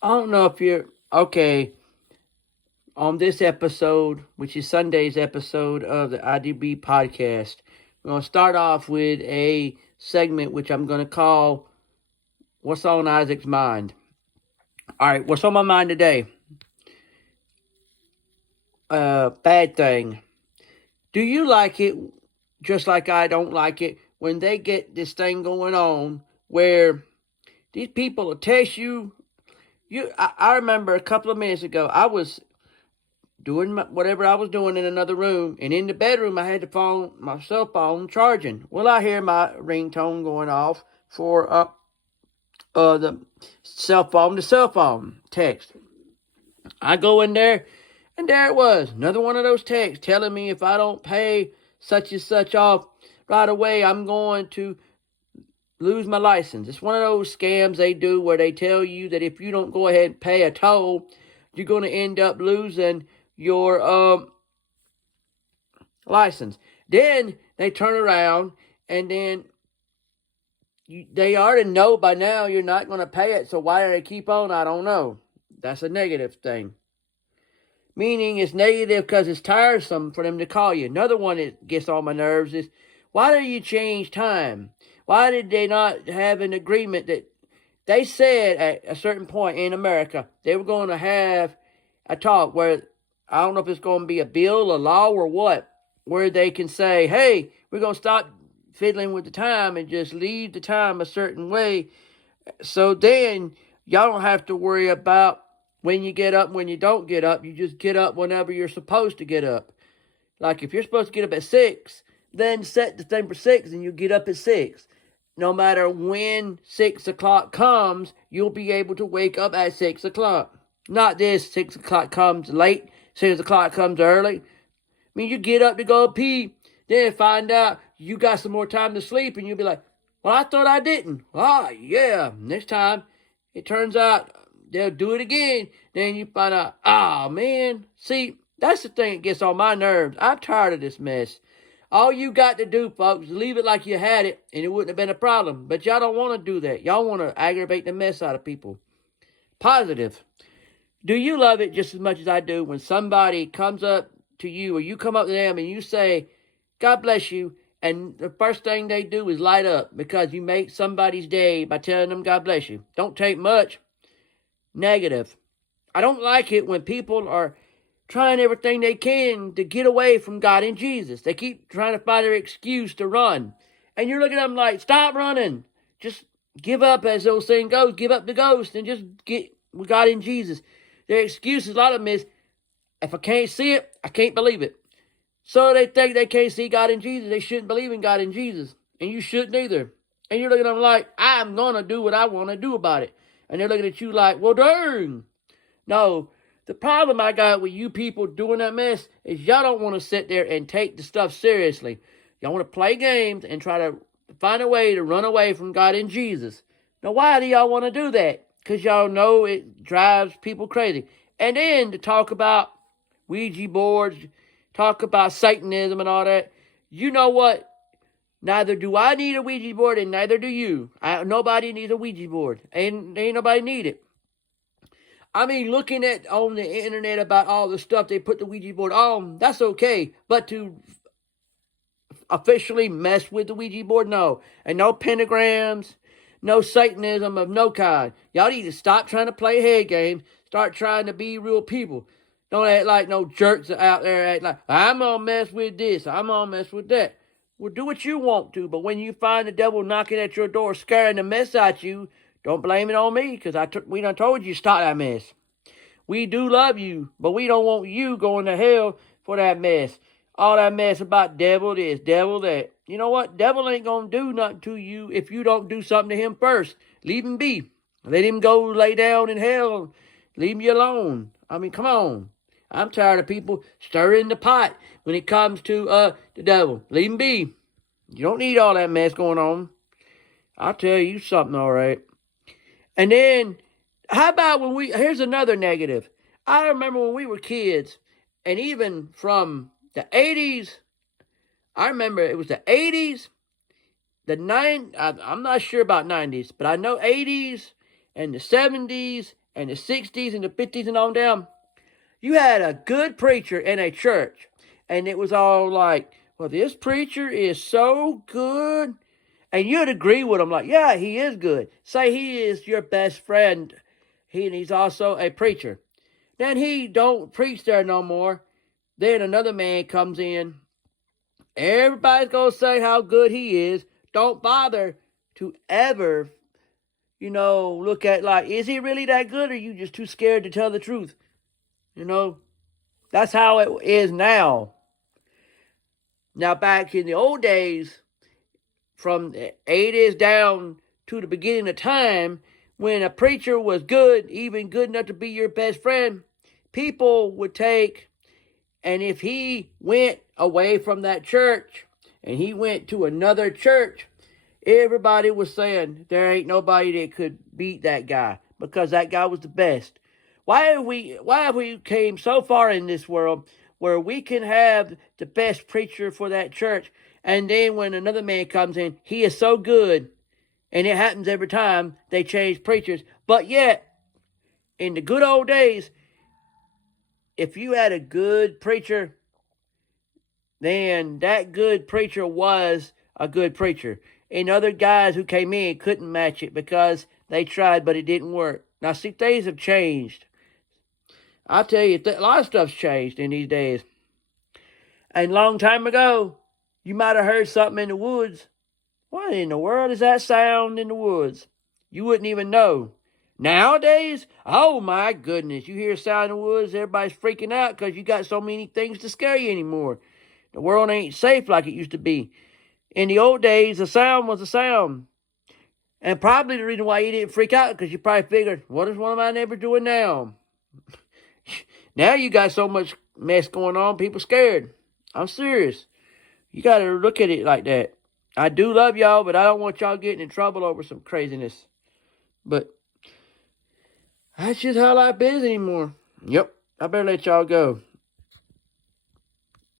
I don't know if you're okay on this episode, which is Sunday's episode of the IDB podcast. We're going to start off with a segment which I'm going to call What's on Isaac's Mind. All right, what's on my mind today? Bad thing. Do you like it just like I don't like it when they get this thing going on where these people will text you? I remember a couple of minutes ago, I was doing whatever I was doing in another room, and in the bedroom I had my cell phone charging. Well, I hear my ringtone going off for the cell phone text. I go in there, and there it was, another one of those texts telling me if I don't pay such and such off right away, I'm going to lose my license. It's one of those scams they do where they tell you that if you don't go ahead and pay a toll, you're going to end up losing your license. Then they turn around and then they already know by now you're not going to pay it. So why do they keep on? I don't know. That's a negative thing. Meaning it's negative because it's tiresome for them to call you. Another one that gets on my nerves is, why do you change time? Why did they not have an agreement that they said at a certain point in America they were going to have a talk where, I don't know if it's going to be a bill, a law, or what, where they can say, hey, we're going to stop fiddling with the time and just leave the time a certain way. So then y'all don't have to worry about when you get up, when you don't get up. You just get up whenever you're supposed to get up. Like if you're supposed to get up at 6, then set the thing for 6 and you get up at 6. No matter when 6 o'clock comes, you'll be able to wake up at 6 o'clock. Not this 6 o'clock comes late, 6 o'clock comes early. I mean, you get up to go pee, then find out you got some more time to sleep, and you'll be like, well, I thought I didn't. Ah, yeah, next time. It turns out they'll do it again. Then you find out, man. See, that's the thing that gets on my nerves. I'm tired of this mess. All you got to do, folks, is leave it like you had it, and it wouldn't have been a problem. But y'all don't want to do that. Y'all want to aggravate the mess out of people. Positive. Do you love it just as much as I do when somebody comes up to you or you come up to them and you say, God bless you, and the first thing they do is light up because you make somebody's day by telling them God bless you? Don't take much. Negative. I don't like it when people are trying everything they can to get away from God and Jesus. They keep trying to find their excuse to run. And you're looking at them like, stop running. Just give up, as the old saying goes. Give up the ghost and just get with God and Jesus. Their excuses, a lot of them is, if I can't see it, I can't believe it. So they think they can't see God and Jesus. They shouldn't believe in God and Jesus. And you shouldn't either. And you're looking at them like, I'm going to do what I want to do about it. And they're looking at you like, well, dang. No, the problem I got with you people doing that mess is y'all don't want to sit there and take the stuff seriously. Y'all want to play games and try to find a way to run away from God and Jesus. Now, why do y'all want to do that? Because y'all know it drives people crazy. And then to talk about Ouija boards, talk about Satanism and all that. You know what? Neither do I need a Ouija board, and neither do you. Nobody needs a Ouija board. Ain't nobody need it. I mean, looking at on the internet about all the stuff they put the Ouija board on, that's okay. But to officially mess with the Ouija board, no. And no pentagrams, no Satanism of no kind. Y'all need to stop trying to play head games. Start trying to be real people. Don't act like no jerks out there act like, I'm going to mess with this, I'm going to mess with that. Well, do what you want to, but when you find the devil knocking at your door, scaring the mess out you, don't blame it on me, because we done told you stop that mess. We do love you, but we don't want you going to hell for that mess. All that mess about devil this, devil that. You know what? Devil ain't going to do nothing to you if you don't do something to him first. Leave him be. Let him go lay down in hell. Leave me alone. I mean, come on. I'm tired of people stirring the pot when it comes to the devil. Leave him be. You don't need all that mess going on. I'll tell you something, all right. And then, how about here's another negative. I remember when we were kids, and even from the 80s, I remember it was the 80s, I'm not sure about 90s, but I know 80s and the 70s and the 60s and the 50s and on down, you had a good preacher in a church. And it was all like, well, this preacher is so good. And you'd agree with him like, yeah, he is good. Say he is your best friend. He's also a preacher. Then he don't preach there no more. Then another man comes in. Everybody's going to say how good he is. Don't bother to ever, look at like, is he really that good or are you just too scared to tell the truth? That's how it is now. Now, back in the old days, from the 80s down to the beginning of time, when a preacher was good, even good enough to be your best friend, people would take, and if he went away from that church and he went to another church, everybody was saying there ain't nobody that could beat that guy because that guy was the best. Why have we came so far in this world where we can have the best preacher for that church, and then when another man comes in, he is so good, and it happens every time they change preachers. But yet, in the good old days, if you had a good preacher, then that good preacher was a good preacher. And other guys who came in couldn't match it because they tried, but it didn't work. Now, see, things have changed. I'll tell you, a lot of stuff's changed in these days. And a long time ago, you might have heard something in the woods. What in the world is that sound in the woods? You wouldn't even know. Nowadays, oh my goodness, you hear a sound in the woods, everybody's freaking out because you got so many things to scare you anymore. The world ain't safe like it used to be. In the old days, the sound was a sound. And probably the reason why you didn't freak out because you probably figured, what is one of my neighbors doing now? Now you got so much mess going on, people scared. I'm serious. You got to look at it like that. I do love y'all, but I don't want y'all getting in trouble over some craziness. But that's just how life is anymore. Yep, I better let y'all go.